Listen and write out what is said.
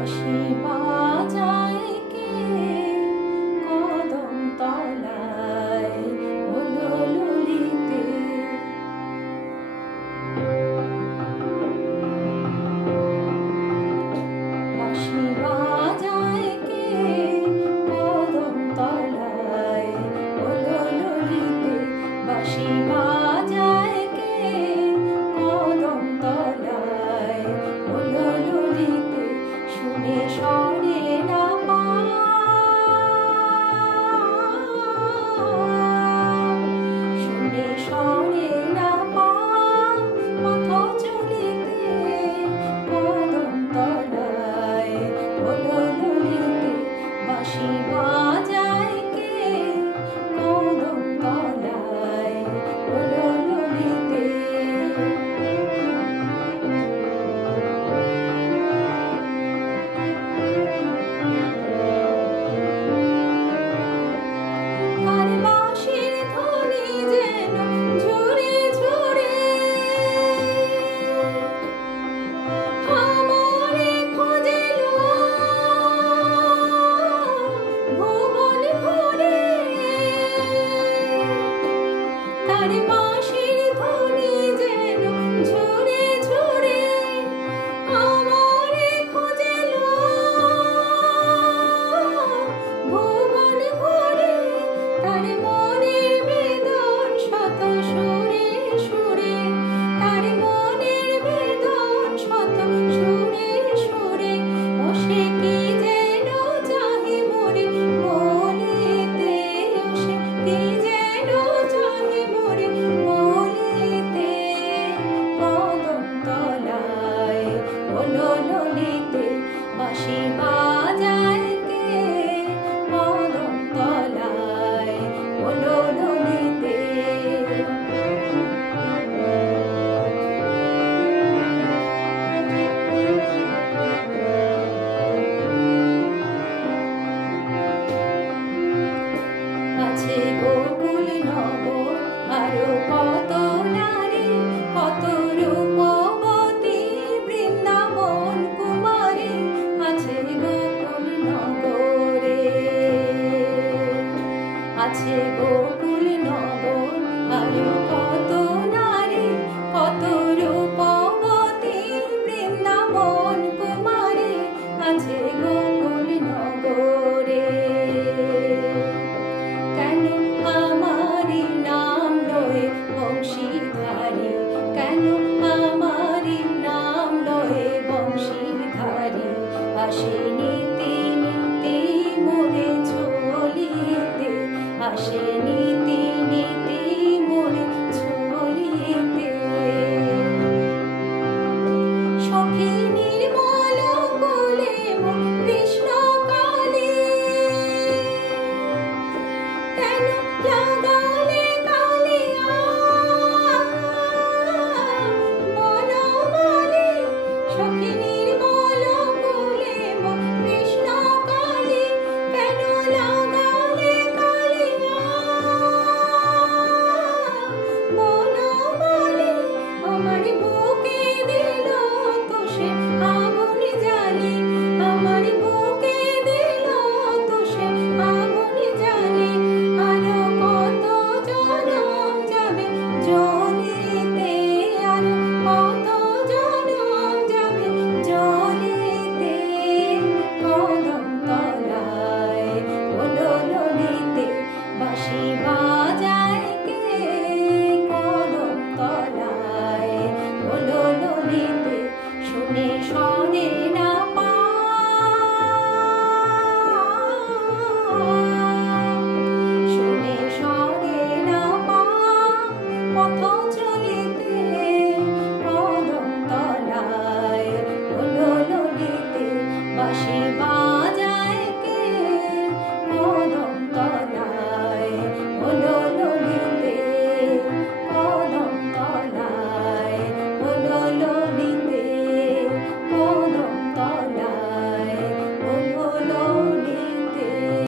বাঁশি বাজায় কে কদম তলায় হলো ললিতে। বাঁশি বাজায় কে কদম তলায় হলো ললিতে। বাঁশি বাজায় কে কদম তলায় হলো ললিতে। শুনে সরে না শুনে সরে না পথ চলিতে কদম তলায় হলো ললিতে। বাঁশি বাজায় কে কদম তলায় হলো ললিতে। তার বাঁশির ধ্বনি যেন ঝরে ঝরে আমারে খোঁজেলো ভুবন ভরে। তার বাঁশির ধ্বনি যেন ঝরে ঝরে আমারে খোঁজেলো ভুবন ভরে। তার মনের বেদন শত সুরে সুরে, তার মনের বেদন শত সুরে সুরে। ও সে কি যেন চাহে মোরে বলিতে, ও সে কি যেন চাহে মোরে বলিতে। কদম তলায় হলো ললিতে। বাঁশি বাজায় কে কদম তলায় হলো ললিতে। আছে গোকুল নগর আরো কত নারী, কত রূপবতী বৃন্দাবন কুমারী আছে গোকুল নগরে। আছে গোকুল নগর আরো কত নারী, কত রূপবতী বৃন্দাবন কুমারী আছে গোকুল নগরে। কেন আমারি নাম লয়ে বংশীধারী, কেন আমারি নাম লয়ে বংশীধারী আসেনি